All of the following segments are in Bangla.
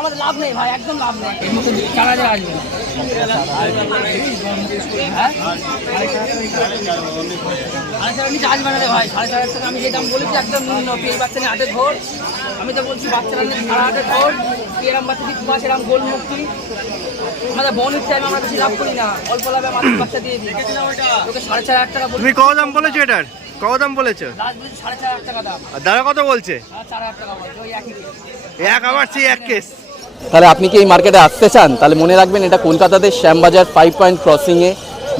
আমাদের লাভ নেই ভাই, একদম লাভ নেই। এর মধ্যে 4000 আসবে না। আমি চার্জ বানালে ভাই 4500 টাকা। আমি যে দাম বলেছি একদম ন্যূনতম। এই বাচ্চা নিয়ে 8 ভোট, আমি তো বলছি বাচ্চারা নিয়ে 8.5 ভোট। এরম বাচ্চা দিয়ে মাস এরম গোল মুক্তি। আমাদের বনির টাইম আমরা বেশি লাভ করি না, অল্প লাভে আমাদের বাচ্চা দিয়ে দিই। ওকে 4500 টাকা। তুমি কত দাম বলেছো এটার? কত দাম বলেছো? লাস্ট বলছি 4500 টাকা দাম। আর দাদা কত বলছে? 4000 টাকা বলছে, ওই একই এক আবার সেই এক কেস। তাহলে আপনি কি এই মার্কেটে আসতে চান? তাহলে মনে রাখবেন এটা কলকাতাতে শ্যামবাজার 5 পয়েন্ট ক্রসিংয়ে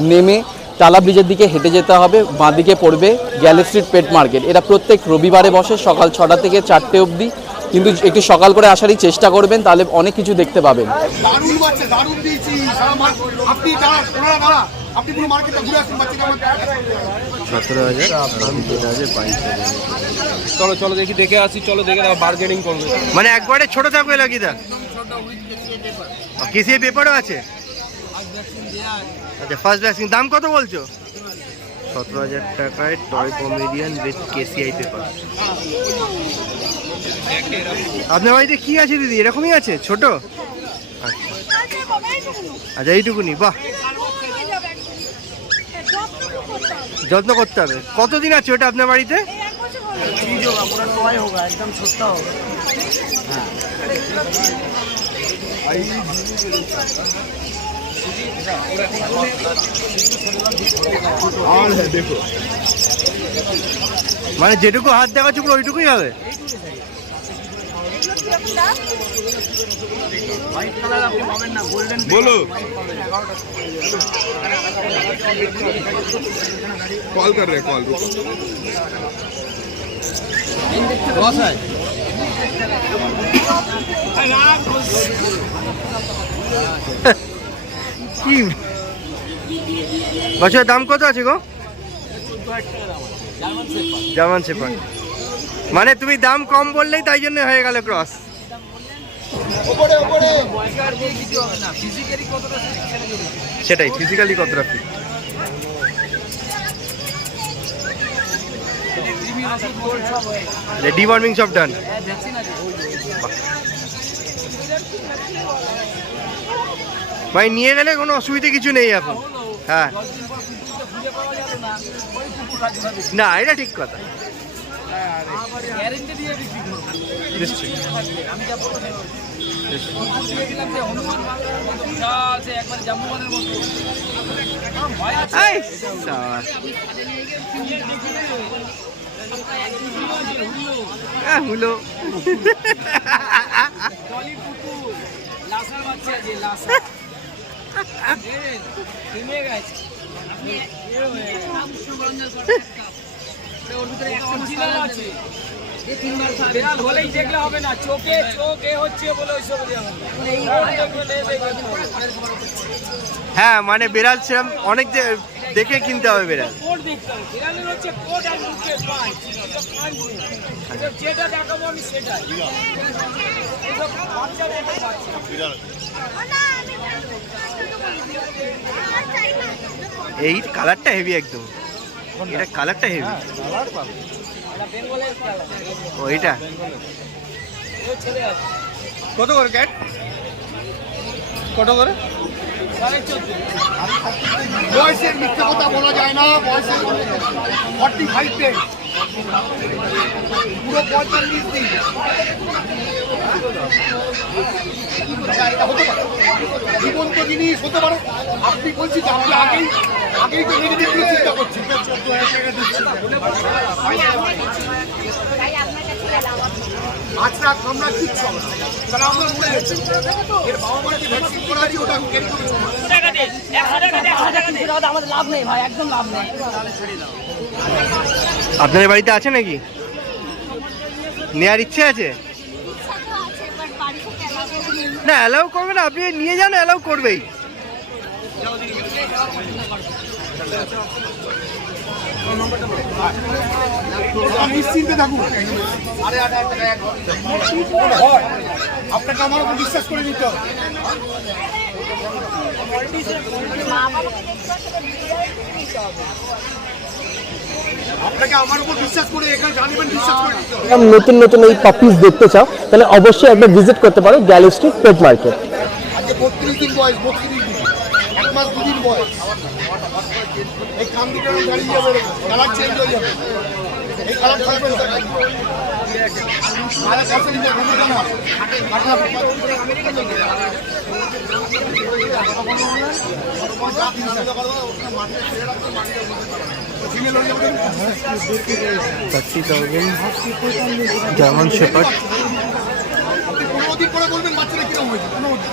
নেমে টালা ব্রিজের দিকে হেঁটে যেতে হবে, বাঁ দিকে পড়বে গ্যালি স্ট্রিট পেট মার্কেট। এটা প্রত্যেক রবিবারে বসে সকাল 6টা থেকে 4টে অবধি, কিন্তু একটু সকাল করে আসারই চেষ্টা করবেন, তাহলে অনেক কিছু দেখতে পাবেন। চলো চলো দেখি, দেখে আসি, চলো দেখে বার্গেনিং করবে। মানে একবারে ছোট থাকবে লাগিদা? কেসিআই পেপারও আছে? আচ্ছা, ফার্স্ট ভ্যাকসিন। দাম কত বলছো? 17000 টাকায় টয় কমেডিয়ান উইথ কেসিআই পেপার। আপনার বাড়িতে কি আছে দিদি? এরকমই আছে ছোট? আচ্ছা, এইটুকুনি। বাহ, যত্ন করতে হবে। কতদিন আছে ওটা আপনার বাড়িতে? একদম ছোট্ট হবে। মানে যেটুকু হাত দেখা চুকলো ওইটুকুই হবে? বলো, कॉल कर रहे, कॉल কি বাচ্চার দাম কত আছে গো? German shepherd. মানে তুমি দাম কম বললেই তাই জন্য হয়ে গেল ক্রস। সেটাই, ফিজিক্যালি কতটা ফিট। ডিওয়ার্মিং সব ডান। ভাই নিয়ে গেলে কোনো অসুবিধা কিছু নেই এখন। হ্যাঁ, না এটা ঠিক কথা। হলো হ্যাঁ, মানে বেড়াল সেরকম অনেক দেখে কিনতে হবে বেড়াল। এই কালারটা হেভি একদম, এটা কালারটা হেভি। ও এটা কত করে ক্যাট? কত করে? বয়সের মিথ্যে কথা বলা যায় না। বয়সের 45 ডে, পুরো 45 দিন। জীবন্ত জিনিস হতে পারে। আপনি বলছি যে আপনি আগেই তো নেগেটিভ চিন্তা করছেন। আচ্ছা, আমরা কিচ্ছু হবে না, তাহলে আমরা মরে গেছি। এর বাবা মাকে ভ্যাকসিন করা আছে, ওটা ক্যারি করে আমাদের লাভ নেই ভাই, একদম লাভ নেই। আপনাদের বাড়িতে আছে নাকি? নেওয়ার ইচ্ছে আছে? না, অ্যালাউ করবে না। আপনি নিয়ে যান, অ্যালাউ করবেই। নিশ্চিন্তে থাকুন। আপনাকে আমার উপর বিশ্বাস করে নিতে হবে। আপনাকে আমার উপর বিশ্বাস করে এখানে জানবেন, বিশ্বাস করে নিতে হবে। নতুন নতুন এই পাপিস দেখতে চাও তাহলে অবশ্যই একবার ভিজিট করতে পারো গ্যালি স্ট্রিট পেট মার্কেট। আজকে 32 দিন বয়স, 32 দিন, 1 মাস 2 দিন বয়স। এই কাম দিকে দাঁড়িয়ে যাবে, কালার চেঞ্জ হয়ে যাবে, এই কালার থাকবে না। আরে কাছে নিতে হবে না, কাটা $30,000 জার্মান শেপার্ড। 15 দিন পরে বলবেন বাচ্চারা কিরকম হয়েছে, 15 দিন।